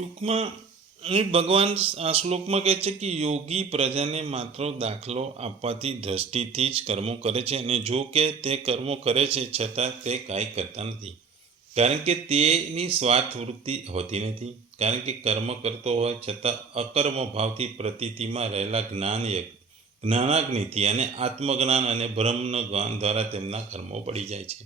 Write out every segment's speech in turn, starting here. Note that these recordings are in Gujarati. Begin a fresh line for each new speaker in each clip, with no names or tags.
ટૂંકમાં, અહીં ભગવાન આ શ્લોકમાં કહે છે કે યોગી પ્રજાને માત્ર દાખલો આપવાથી દ્રષ્ટિથી જ કર્મો કરે છે અને જો કે તે કર્મો કરે છે છતાં તે કાંઈ કરતા નથી. કારણ કે તેની સ્વાર્થ વૃત્તિ હોતી નથી. કારણ કે કર્મ કરતો હોય છતાં અકર્મ ભાવથી પ્રતીતિમાં રહેલા જ્ઞાન જ્ઞાનાગ્નિથી અને આત્મજ્ઞાન અને બ્રહ્મનું જ્ઞાન દ્વારા તેમના કર્મો પડી જાય છે.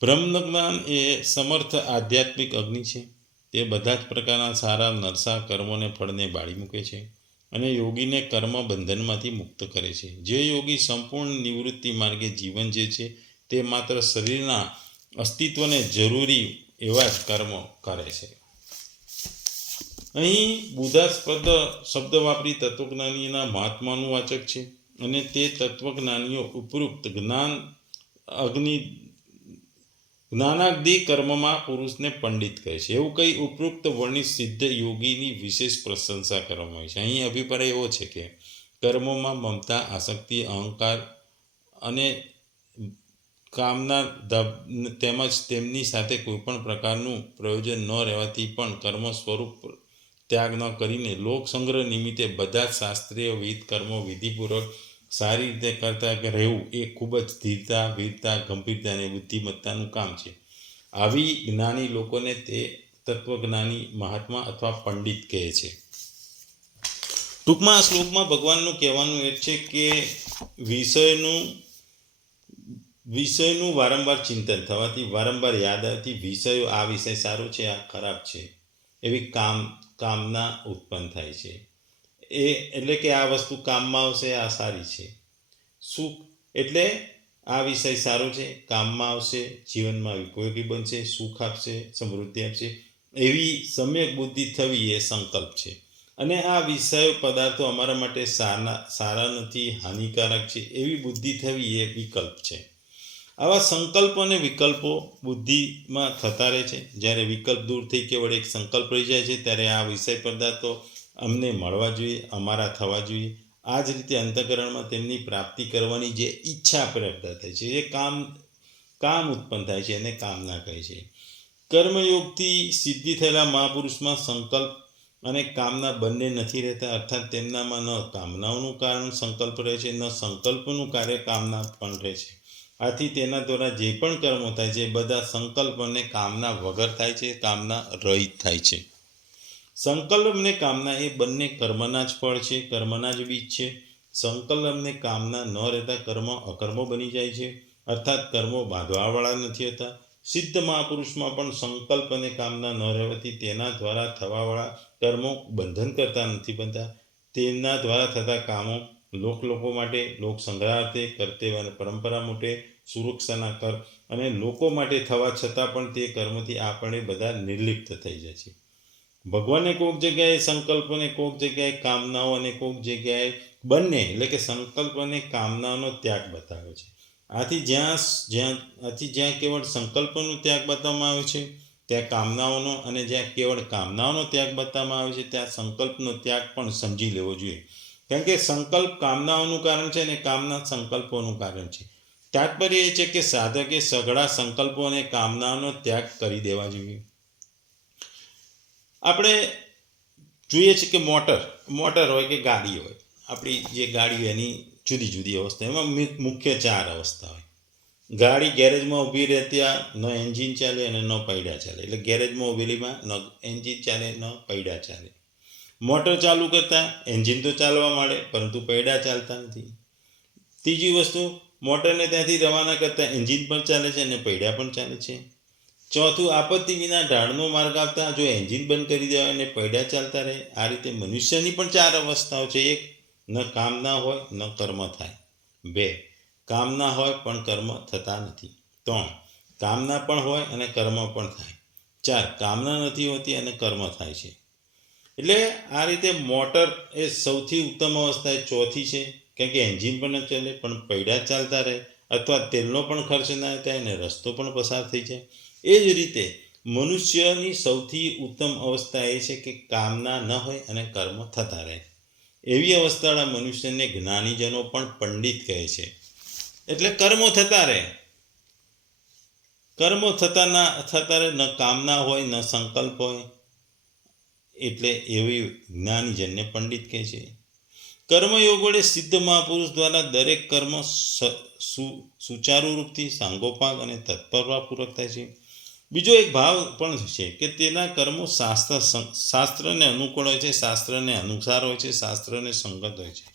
બ્રહ્મનું જ્ઞાન એ સમર્થ આધ્યાત્મિક અગ્નિ છે. તે બધા જ પ્રકારના સારા નરસા કર્મોને ફળને બાળી મૂકે છે અને યોગીને કર્મ બંધનમાંથી મુક્ત કરે છે. જે યોગી સંપૂર્ણ નિવૃત્તિ માર્ગે જીવન જે છે તે માત્ર શરીરના અસ્તિત્વને જરૂરી એવા જ કર્મો કરે છે. અહીં બુધાસ્પદ શબ્દ વાપરી તત્વજ્ઞાનીના મહાત્માનું વાચક છે અને તે તત્વજ્ઞાનીઓ ઉપરુક્ત જ્ઞાન અગ્નિ જ્ઞાનાગ્નિ કર્મમાં પુરુષને પંડિત કહે છે. એવું કંઈ ઉપરુક્ત વર્ણિત સિદ્ધ યોગીની વિશેષ પ્રશંસા કરવામાં આવી છે. અહીં અભિપ્રાય એવો છે કે કર્મોમાં મમતા, આસક્તિ, અહંકાર અને કામના તેમજ તેમની સાથે કોઈપણ પ્રકારનું પ્રયોજન ન રહેવાથી પણ કર્મ સ્વરૂપ ત્યાગ ન કરીને લોક સંગ્રહ નિમિત્તે બધા જ શાસ્ત્રીય વિધ કર્મો વિધિપૂર્વક સારી રીતે કરતા રહેવું એ ખૂબ જ ધીરતા, વીરતા, ગંભીરતા અને બુદ્ધિમત્તાનું કામ છે. આવી જ્ઞાની લોકોને તે તત્વજ્ઞાની મહાત્મા અથવા પંડિત કહે છે. ટૂંકમાં આ શ્લોકમાં ભગવાનનું કહેવાનું એ છે કે વિષયનું વિષયનું વારંવાર ચિંતન થવાથી વારંવાર યાદ આવતી વિષયો આ વિષય સારો છે, આ ખરાબ છે. એવી કામ, કામના ઉત્પન્ન થાય છે. એ એટલે કે આ વસ્તુ કામમાં આવશે, આ સારી છે. સુખ એટલે આ વિષય સારો છે, કામમાં આવશે, જીવનમાં ઉપયોગી બનશે, સુખ આપશે, સમૃદ્ધિ આપશે, એવી સમ્યક બુદ્ધિ થવી એ સંકલ્પ છે. અને આ વિષયો પદાર્થો અમારા માટે સારા સારા નથી, હાનિકારક છે, એવી બુદ્ધિ થવી એ વિકલ્પ છે. આવા સંકલ્પો અને વિકલ્પો બુદ્ધિમાં થતા રહે છે. જ્યારે વિકલ્પ દૂર થઈ કેવળ એક સંકલ્પ રહી જાય છે, ત્યારે આ વિષય પદાર્થો અમને મળવા જોઈએ, અમારા થવા જોઈએ. આ જ રીતે અંતકરણમાં તેમની પ્રાપ્તિ કરવાની જે ઈચ્છા પ્રાપ્ત થાય છે એ કામ કામ ઉત્પન્ન થાય છે, એને કામના કહે છે. કર્મયોગથી સિદ્ધિ થયેલા મહાપુરુષમાં સંકલ્પ અને કામના બંને નથી રહેતા, અર્થાત તેમનામાં ન કામનાઓનું કારણ સંકલ્પ રહે છે, ન સંકલ્પનું કાર્ય કામના પણ રહે છે. આથી તેના દ્વારા જે પણ કર્મો થાય છે બધા સંકલ્પ અને કામના વગર થાય છે, કામના રહિત થાય છે. સંકલ્પ અને કામના એ બંને કર્મના જ ફળ છે, કર્મના જ બીજ છે. સંકલ્પ અને કામના ન રહેતા કર્મ અકર્મો બની જાય છે. અર્થાત કર્મો બાંધવાવાળા નથી હોતા. સિદ્ધ મહાપુરુષમાં પણ સંકલ્પ અને કામના ન રહેવાથી તેના દ્વારા થવાવાળા કર્મો બંધન કરતા નથી બનતા. તેમના દ્વારા થતા કામો લોક લોકો માટે, લોક સંગ્રહાર્થે, કર્તવ્ય અને પરંપરા માટે સુરક્ષાના કર અને લોકો માટે થવા છતાં પણ તે કર્મથી આપણે બધા નિર્લિપ્ત થઈ જાય છે. ભગવાને કોઈક જગ્યાએ સંકલ્પ અને કોઈક જગ્યાએ કામનાઓ અને કોઈક જગ્યાએ બંને, એટલે કે સંકલ્પ અને કામનાઓનો ત્યાગ બતાવે છે. આથી જ્યાં જ્યાં, આથી જ્યાં કેવળ સંકલ્પનો ત્યાગ બતાવવામાં આવે છે, ત્યાં કામનાઓનો અને જ્યાં કેવળ કામનાઓનો ત્યાગ બતાવવામાં આવે છે, ત્યાં સંકલ્પનો ત્યાગ પણ સમજી લેવો જોઈએ. કારણ કે સંકલ્પ કામનાઓનું કારણ છે અને કામના સંકલ્પોનું કારણ છે. તાત્પર્ય એ છે કે સાધકે સઘળા સંકલ્પો અને કામનાઓનો ત્યાગ કરી દેવા જોઈએ. આપણે જોઈએ છીએ કે મોટર મોટર હોય કે ગાડી હોય. આપણી જે ગાડી એની જુદી જુદી અવસ્થા. એમાં મુખ્ય ચાર અવસ્થા હોય. ગાડી ગેરેજમાં ઊભી રહે ત્યાં ન એન્જિન ચાલે અને ન પૈડા ચાલે. એટલે ગેરેજમાં ઊભેલીમાં ન એન્જિન ચાલે, ન પૈડા ચાલે. મોટર ચાલુ કરતાં એન્જિન તો ચાલવા માંડે, પરંતુ પૈડા ચાલતા નથી. ત્રીજી વસ્તુ, મોટરને ત્યાંથી રવાના કરતાં એન્જિન પણ ચાલે છે અને પૈડા પણ ચાલે છે. ચોથું, આપત્તિ વિના ઢાળનો માર્ગ આવતા જો એન્જિન બંધ કરી દેવાય અને પૈડા ચાલતા રહે, આ રીતે મનુષ્યની પણ ચાર અવસ્થાઓ છે. એક, ન કામ ના હોય, ન કર્મ થાય. બે, કામ ના હોય, પણ કર્મ થતા નથી. ત્રણ કામના પણ હોય અને કર્મ પણ થાય. ચાર કામના નથી હોતી અને કર્મ થાય છે. એટલે આ રીતે મોટર એ સૌથી ઉત્તમ અવસ્થા એ ચોથી છે. કેમ કે એન્જિન પણ ન ચાલે, પણ પૈડા ચાલતા રહે. અથવા તેલનો પણ ખર્ચ ના થાય અને રસ્તો પણ પસાર થઈ જાય. એ જ રીતે મનુષ્યની સૌથી ઉત્તમ અવસ્થા એ છે કે કામના ન હોય અને કર્મ થતા રહે. એવી અવસ્થાવાળા મનુષ્યને જ્ઞાનીજનો પણ પંડિત કહે છે. એટલે કર્મો થતા રહે. કર્મો થતા ના, થતા રહે, ન કામના હોય, ન સંકલ્પ હોય, એટલે એવી જ્ઞાનીજનને પંડિત કહે છે. કર્મયોગ વડે સિદ્ધ મહાપુરુષ દ્વારા દરેક કર્મ સુચારુ રૂપથી સાંગોપાંગ અને તત્પરતાપૂર્વક થાય છે. બીજો એક ભાવ પણ છે કે તેના કર્મો શાસ્ત્ર શાસ્ત્રને અનુકૂળ હોય છે, શાસ્ત્રને અનુસાર હોય છે, શાસ્ત્રને સંગત હોય છે.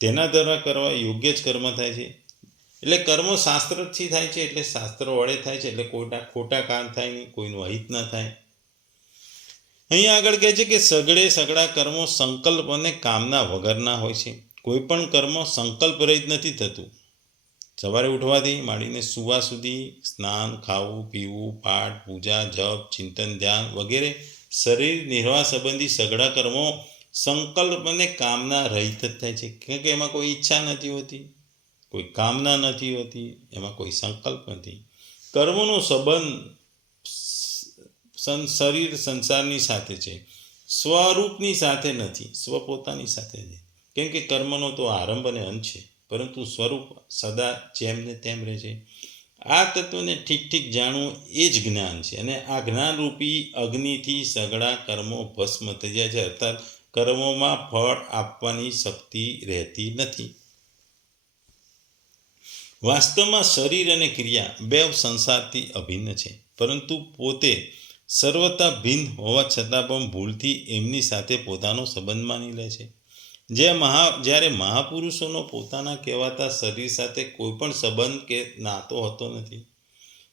તેના દ્વારા કરવા યોગ્ય જ કર્મ થાય છે. એટલે કર્મો શાસ્ત્રથી થાય છે, એટલે શાસ્ત્ર વડે થાય છે, એટલે કોઈના ખોટા કામ થાય નહીં, કોઈનું અહિત ન થાય. અહીંયા આગળ કહે છે કે સગળે સગળા કર્મો સંકલ્પ અને કામના વગરના હોય છે. કોઈ પણ કર્મ સંકલ્પ રહિત નથી થતું. સવારે ઉઠવાથી માંડીને સુવા સુધી સ્નાન, ખાવું, પીવું, પાઠ, પૂજા, જપ, ચિંતન, ધ્યાન વગેરે શરીર નિર્વાહ સંબંધી સઘળા કર્મો સંકલ્પ અને કામના રહિત જ થાય છે. કેમ કે એમાં કોઈ ઈચ્છા નથી હોતી, કોઈ કામના નથી હોતી, એમાં કોઈ સંકલ્પ નથી. કર્મનો સંબંધ શરીર સંસારની સાથે છે. સ્વરૂપની સાથે નથી, સ્વ પોતાની સાથે છે. કેમ કે કર્મનો તો આરંભ અને અંત છે. પરંતુ સ્વરૂપ સદા જેમ ને તેમ રહે છે. આ તત્વને ઠીક ઠીક જાણવું એ જ જ્ઞાન છે અને આ જ્ઞાનરૂપી અગ્નિથી સગળા કર્મો ભસ્મ થઈ જાય છે. અર્થાત કર્મોમાં ફળ આપવાની શક્તિ રહેતી નથી. વાસ્તવમાં શરીર અને ક્રિયા બે સંસારથી અભિન્ન છે. પરંતુ પોતે સર્વતા ભિન્ન હોવા છતાં પણ ભૂલથી એમની સાથે પોતાનો સંબંધ માની લે છે. જે મહા, જ્યારે મહાપુરુષોનો પોતાના કહેવાતા શરીર સાથે કોઈ પણ સંબંધ કે નાતો હોતો નથી,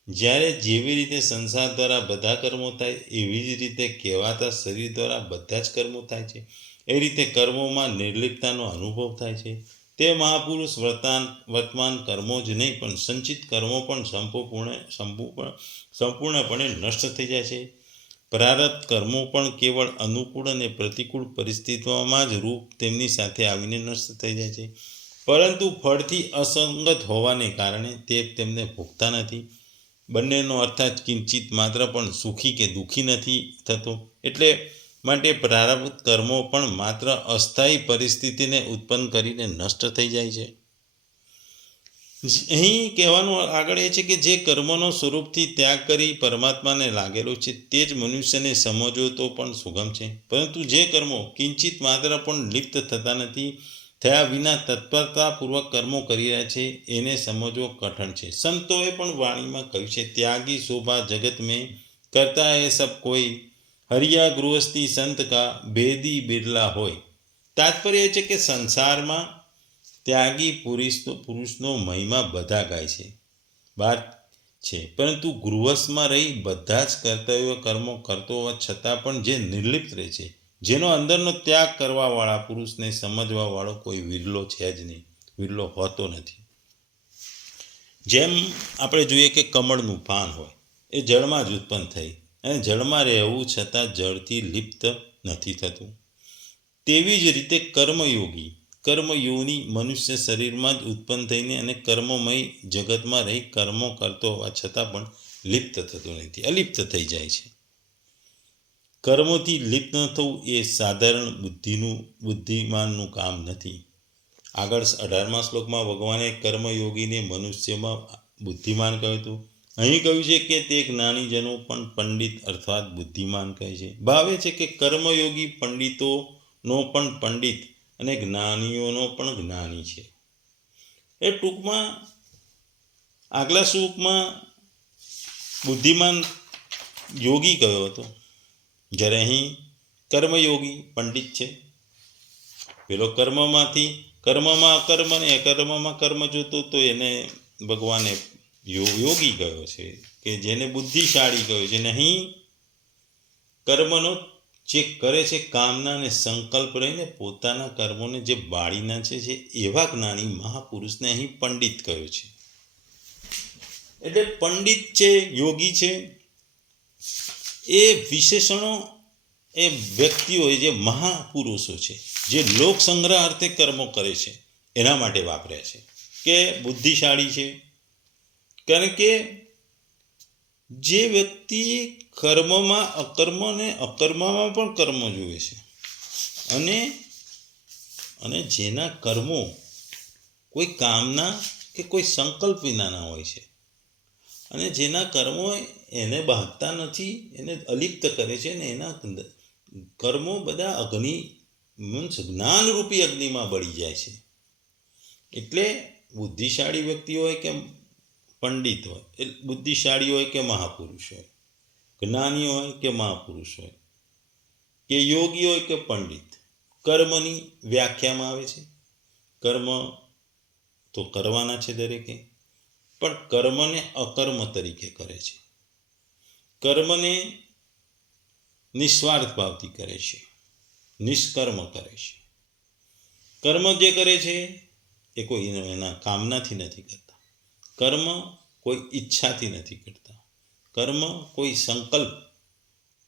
જ્યારે જેવી રીતે સંસાર દ્વારા બધા કર્મો થાય, એવી જ રીતે કહેવાતા શરીર દ્વારા બધા જ કર્મો થાય છે. એ રીતે કર્મોમાં નિર્લિપ્તતાનો અનુભવ થાય છે. તે મહાપુરુષ વર્તાન, વર્તમાન કર્મો જ નહીં, પણ સંચિત કર્મો પણ સંપૂર્ણ સંપૂર્ણ, સંપૂર્ણપણે નષ્ટ થઈ જાય છે. પ્રારબ્ધ કર્મો પણ કેવળ અનુકૂળ અને પ્રતિકૂળ પરિસ્થિતિઓમાં જ રૂપ તેમની સાથે આવીને નષ્ટ થઈ જાય છે. પરંતુ ફળથી અસંગત હોવાને કારણે તે તેમને ભોગતા નથી. બંનેનો અર્થાત કિંચિત માત્ર પણ સુખી કે દુઃખી નથી થતો. એટલે માટે પ્રારબ્ધ કર્મો પણ માત્ર અસ્થાયી પરિસ્થિતિને ઉત્પન્ન કરીને નષ્ટ થઈ જાય છે. અહીં કહેવાનું આગળ એ છે કે જે કર્મોનો સ્વરૂપથી ત્યાગ કરી પરમાત્માને લાગેલો છે, તે જ મનુષ્યને સમજવો તો પણ સુગમ છે. પરંતુ જે કર્મો કિંચિત માત્ર પણ લિપ્ત થતા નથી, થયા વિના તત્પરતાપૂર્વક કર્મો કરી રહ્યા છે, એને સમજવો કઠણ છે. સંતોએ પણ વાણીમાં કહ્યું છે, ત્યાગી શોભા જગત મેં કરતા એ સબ કોઈ હરિયા ગૃહસ્થી સંત કા ભેદી બિરલા હોય. તાત્પર્ય છે કે સંસારમાં ત્યાગી પુરુષનો પુરુષનો મહિમા બધા ગાય છે. બાર છે. પરંતુ ગૃહસ્થમાં રહી બધા જ કર્તવ્ય કર્મો કરતો હોવા છતાં પણ જે નિર્લિપ્ત રહે છે. જેનો અંદરનો ત્યાગ કરવાવાળા પુરુષને સમજવાવાળો કોઈ વિરલો છે જ નહીં. વિરલો હોતો નથી. જેમ આપણે જોઈએ કે કમળનું પાન હોય, એ જળમાં જ ઉત્પન્ન થઈ અને જળમાં રહેવું છતાં જળથી લિપ્ત નથી થતું. તેવી જ રીતે કર્મયોગી કર્મયોની મનુષ્ય શરીરમાં જ ઉત્પન્ન થઈને અને કર્મમય જગતમાં રહી કર્મો કરતો હોવા છતાં પણ લિપ્ત થતું નથી, અલિપ્ત થઈ જાય છે. કર્મોથી લિપ્ત ન થવું એ સાધારણ બુદ્ધિનું, બુદ્ધિમાનનું કામ નથી. આગળ અઢારમા શ્લોકમાં ભગવાને કર્મયોગીને મનુષ્યમાં બુદ્ધિમાન કહ્યું હતું. અહીં કહ્યું છે કે તે જ્ઞાનીજનો પણ પંડિત અર્થાત બુદ્ધિમાન કહે છે. ભાવે છે કે કર્મયોગી પંડિતોનો પણ પંડિત અને જ્ઞાનીઓનો પણ જ્ઞાની છે. એ ટૂંકમાં આગલા શ્લોકમાં બુદ્ધિમાન યોગી કયો હતો? જ્યારે અહીં કર્મયોગી પંડિત છે. પેલો કર્મમાંથી કર્મમાં અકર્મ ને અકર્મમાં કર્મ જોતો તો એને ભગવાને યોગી કયો છે કે જેને બુદ્ધિશાળી કયો છે? નહીં કર્મનો જે કરે છે કામના અને સંકલ્પ રહીને પોતાના કર્મોને જે બાળી છે એવા જ્ઞાની મહાપુરુષને અહીં પંડિત કહ્યો છે. એટલે પંડિત છે, યોગી છે, એ વિશેષણો એ વ્યક્તિઓ જે મહાપુરુષો છે, જે લોક સંગ્રહ અર્થે કર્મો કરે છે, એના માટે વાપર્યા છે. કે બુદ્ધિશાળી છે, કારણ કે જે વ્યક્તિ કર્મમાં અકર્મ અને અકર્મમાં પણ કર્મ જુએ છે. અને અને જેના કર્મો કોઈ કામના કે કોઈ સંકલ્પ વિનાના હોય છે. અને જેના કર્મો એને બાંધતા નથી, એને અલિપ્ત કરે છે ને એના કર્મો બધા અગ્નિ મીન્સ જ્ઞાનરૂપી અગ્નિમાં બળી જાય છે. એટલે બુદ્ધિશાળી વ્યક્તિ હોય કે પંડિત હોય. એ બુદ્ધિશાળી હોય કે મહાપુરુષ હોય? જ્ઞાની હોય કે મહાપુરુષ હોય? કે યોગી હોય કે પંડિત? કર્મની વ્યાખ્યામાં આવે છે. કર્મ તો કરવાના છે દરેકે. પણ કર્મને અકર્મ તરીકે કરે છે. કર્મને નિસ્વાર્થ ભાવથી કરે છે. નિષ્કર્મ કરે છે. કર્મ જે કરે છે, એ કોઈ એના કામનાથી નથી કરતા. કર્મ કોઈ ઈચ્છાથી નથી કરતા. કર્મ કોઈ સંકલ્પ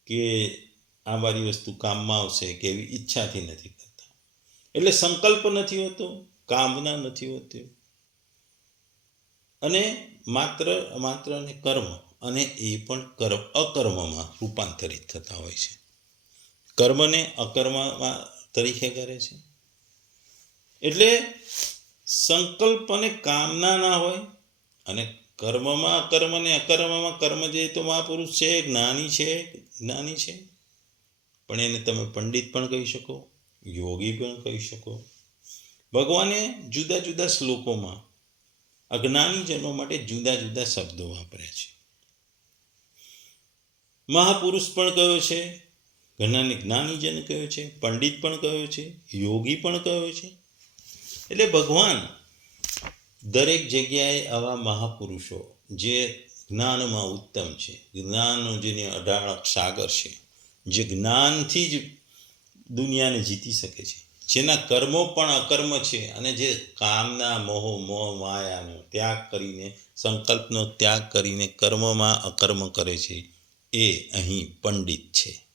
કે આ મારી વસ્તુ કામમાં આવશે કે એવી ઈચ્છાથી નથી કરતા. એટલે સંકલ્પ નથી હોતો, કામના નથી હોતી. અને માત્ર માત્ર અને કર્મ અને એ પણ કર્મ અકર્મમાં રૂપાંતરિત થતા હોય છે. કર્મને અકર્મમાં તરીકે કરે છે. એટલે સંકલ્પ અને કામના ના હોય અને કર્મમાં અકર્મ ને અકર્મમાં કર્મ જે તો મહાપુરુષ છે, જ્ઞાની છે જ્ઞાની છે. પણ એને તમે પંડિત પણ કહી શકો, યોગી પણ કહી શકો. ભગવાને જુદા જુદા શ્લોકોમાં અજ્ઞાનીજનો માટે જુદા જુદા શબ્દો વાપર્યા છે. મહાપુરુષ પણ કયો છે, ઘણાને જ્ઞાનીજન કયો છે, પંડિત પણ કયો છે, યોગી પણ કયો છે. એટલે ભગવાન દરેક જગ્યાએ આવા મહાપુરુષો જે જ્ઞાનમાં ઉત્તમ છે. જ્ઞાન જેને અઢાળક સાગર છે, જે જ્ઞાનથી જ દુનિયાને જીતી શકે છે. જેના કર્મો પણ અકર્મ છે અને જે કામના મોહ મોહ, માયાનો ત્યાગ કરીને, સંકલ્પનો ત્યાગ કરીને કર્મમાં અકર્મ કરે છે, એ અહીં પંડિત છે.